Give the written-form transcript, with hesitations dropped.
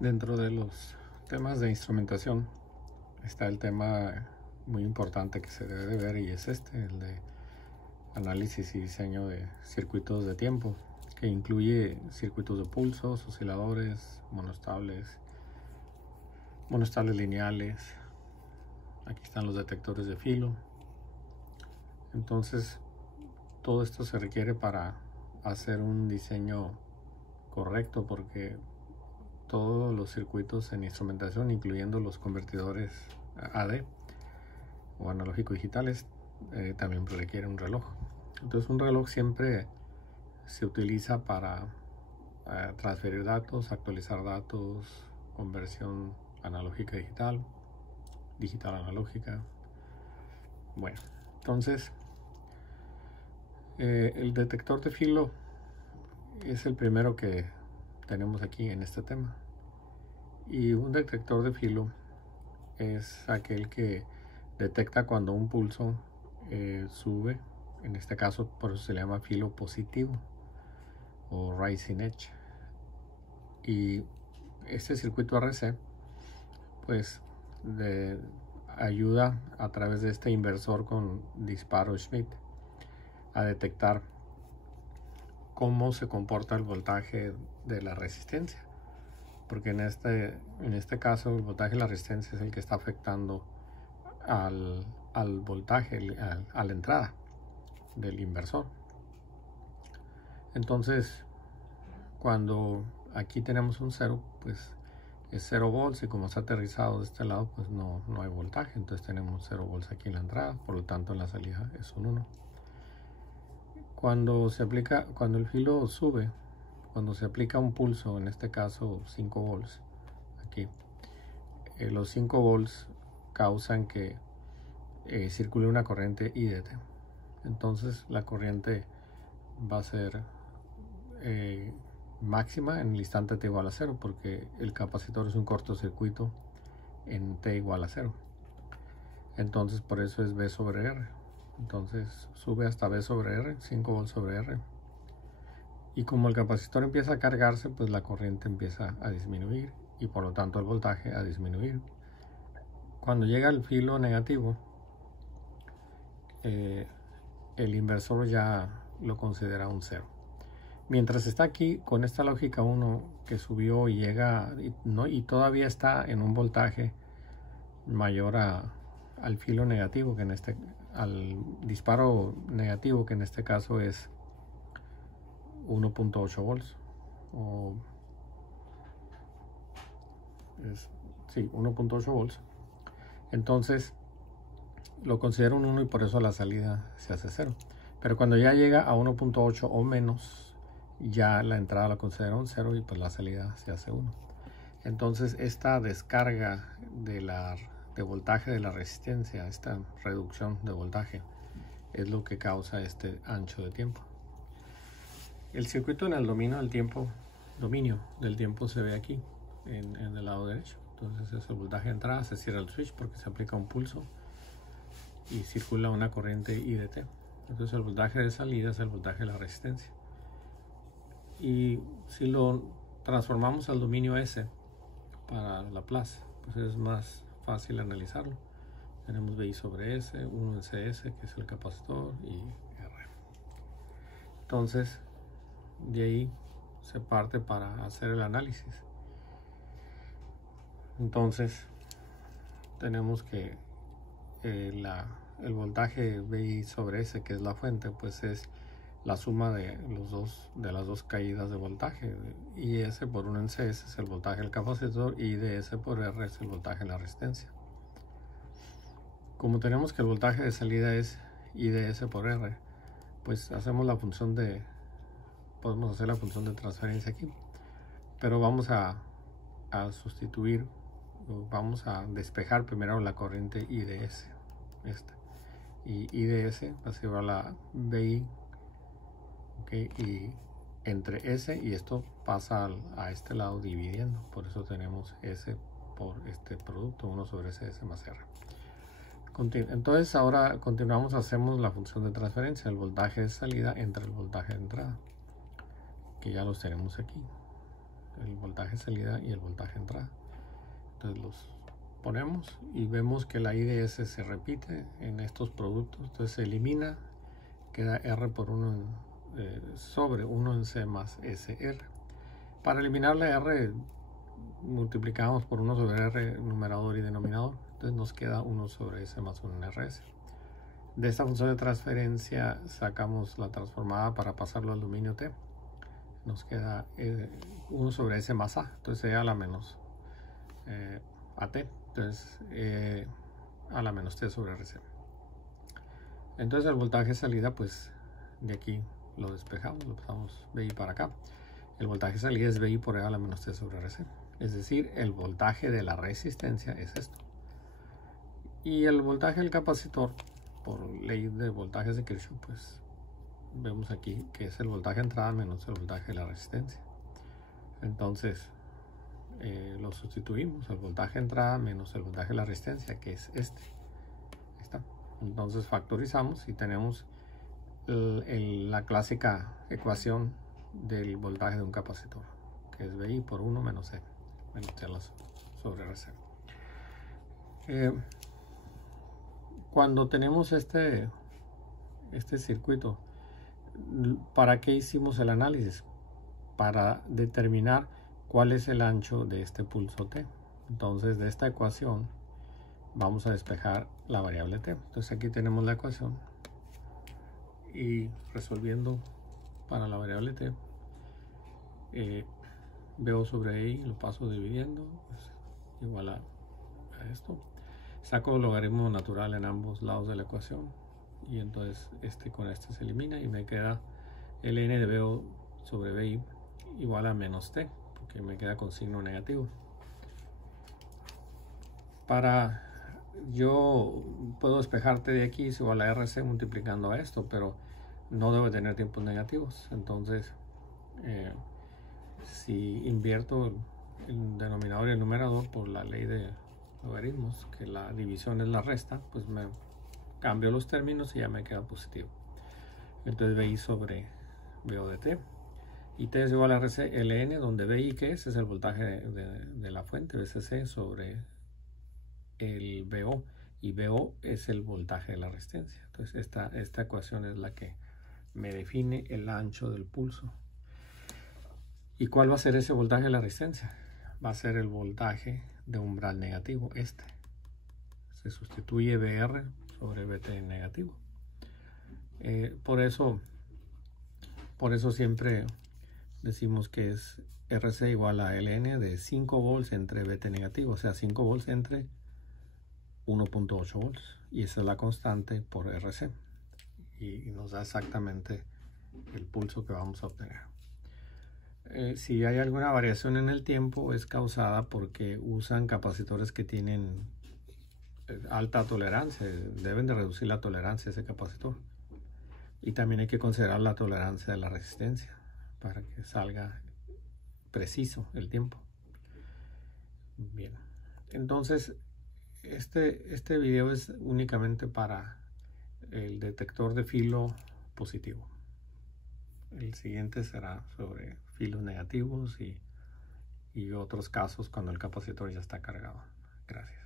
Dentro de los temas de instrumentación está el tema muy importante que se debe de ver, y es el de análisis y diseño de circuitos de tiempo, que incluye circuitos de pulsos, osciladores, monoestables lineales. Aquí están los detectores de filo. Entonces todo esto se requiere para hacer un diseño correcto, porque todos los circuitos en instrumentación, incluyendo los convertidores AD o analógico digitales, también requieren un reloj. Entonces un reloj siempre se utiliza para transferir datos, actualizar datos, conversión analógica digital, digital analógica. Bueno, entonces el detector de filo es el primero que tenemos aquí en este tema. Y un detector de filo es aquel que detecta cuando un pulso sube. En este caso, por eso se le llama filo positivo o rising edge. Y este circuito RC pues ayuda a través de este inversor con disparo Schmitt a detectar cómo se comporta el voltaje de la resistencia, porque en este caso el voltaje de la resistencia es el que está afectando al voltaje, a la entrada del inversor. Entonces cuando aquí tenemos un 0, pues es 0 volts, y como está aterrizado de este lado, pues no hay voltaje. Entonces tenemos 0 volts aquí en la entrada, por lo tanto en la salida es un 1. Cuando el filo sube, cuando se aplica un pulso, en este caso 5 volts, aquí, los 5 volts causan que circule una corriente IDT. Entonces la corriente va a ser máxima en el instante t igual a 0, porque el capacitor es un cortocircuito en t igual a 0. Entonces por eso es V sobre R. Entonces sube hasta V sobre R, 5 volts sobre R. Y como el capacitor empieza a cargarse, pues la corriente empieza a disminuir, y por lo tanto el voltaje a disminuir. Cuando llega al filo negativo, el inversor ya lo considera un 0. Mientras está aquí con esta lógica 1 que subió y llega y todavía está en un voltaje mayor al filo negativo, que al disparo negativo, que en este caso es 1.8 volts, o 1.8 volts. Entonces lo considero un 1, y por eso la salida se hace 0. Pero cuando ya llega a 1.8 o menos, ya la entrada la considero un 0, y pues la salida se hace 1. Entonces esta descarga de voltaje de la resistencia, esta reducción de voltaje, es lo que causa este ancho de tiempo. El circuito en el dominio del tiempo se ve aquí en el lado derecho. Entonces es el voltaje de entrada, se cierra el switch porque se aplica un pulso y circula una corriente IDT. Entonces el voltaje de salida es el voltaje de la resistencia. Y si lo transformamos al dominio S para Laplace, pues es más fácil analizarlo. Tenemos VI sobre S, 1 en CS, que es el capacitor, y R. Entonces de ahí se parte para hacer el análisis. Entonces tenemos que el voltaje VI sobre S, que es la fuente, pues es la suma de las dos caídas de voltaje. IS por 1 en CS es el voltaje del capacitor, y IDS por R es el voltaje de la resistencia. Como tenemos que el voltaje de salida es IDS por R, pues podemos hacer la función de transferencia aquí, pero vamos a sustituir, vamos a despejar primero la corriente IDS, y IDS va a ser igual a VI, y entre S y esto pasa a este lado dividiendo, por eso tenemos S por este producto, 1 sobre SS más R. Entonces ahora continuamos, hacemos la función de transferencia, el voltaje de salida entre el voltaje de entrada, que ya los tenemos aquí. voltaje salida y el voltaje entrada. Entonces los ponemos y vemos que la IDS se repite en estos productos. Entonces se elimina, queda R por 1 sobre 1 en C más SR. Para eliminar la R multiplicamos por 1 sobre R numerador y denominador. Entonces nos queda 1 sobre S más 1 en RS. De esta función de transferencia sacamos la transformada para pasarlo al dominio T. Nos queda 1 sobre S más A. Entonces sería la menos AT. Entonces a la menos T sobre RC. Entonces el voltaje salida, pues de aquí lo despejamos, lo pasamos BI para acá. El voltaje salida es BI por E a la menos T sobre RC. Es decir, el voltaje de la resistencia es esto. Y el voltaje del capacitor, por ley de voltajes de Kirchhoff, pues vemos aquí que es el voltaje entrada menos el voltaje de la resistencia. Entonces lo sustituimos, el voltaje entrada menos el voltaje de la resistencia, que es este. Ahí está. Entonces factorizamos y tenemos la clásica ecuación del voltaje de un capacitor, que es BI por 1 menos E menos T sobre RC. Cuando tenemos este circuito, ¿para qué hicimos el análisis? Para determinar cuál es el ancho de este pulso T. Entonces de esta ecuación vamos a despejar la variable T. Entonces aquí tenemos la ecuación y resolviendo para la variable T, veo sobre I, lo paso dividiendo, pues, igual a esto. Saco el logaritmo natural en ambos lados de la ecuación y entonces con este se elimina y me queda ln de BO sobre BI igual a menos T, porque me queda con signo negativo. Yo puedo despejarte de aquí, es igual a RC multiplicando a esto, pero no debe tener tiempos negativos. Entonces si invierto el denominador y el numerador por la ley de logaritmos, que la división es la resta, pues me cambio los términos y ya me queda positivo. Entonces BI sobre BO de T, y T es igual a RC ln, donde BI, que es el voltaje de la fuente, VCC sobre el BO, y BO es el voltaje de la resistencia. Entonces esta ecuación es la que me define el ancho del pulso. ¿Y cuál va a ser ese voltaje de la resistencia? Va a ser el voltaje de umbral negativo, este. Se sustituye BR sobre BT negativo. Por eso siempre decimos que es RC igual a LN de 5 volts entre BT negativo, o sea 5 volts entre 1.8 volts. Y esa es la constante por RC. Y nos da exactamente el pulso que vamos a obtener. Si hay alguna variación en el tiempo, es causada porque usan capacitores que tienen alta tolerancia. Deben de reducir la tolerancia de ese capacitor. Y también hay que considerar la tolerancia de la resistencia para que salga preciso el tiempo. Bien, entonces este video es únicamente para el detector de filo positivo. El siguiente será sobre filos negativos y otros casos cuando el capacitor ya está cargado. Gracias.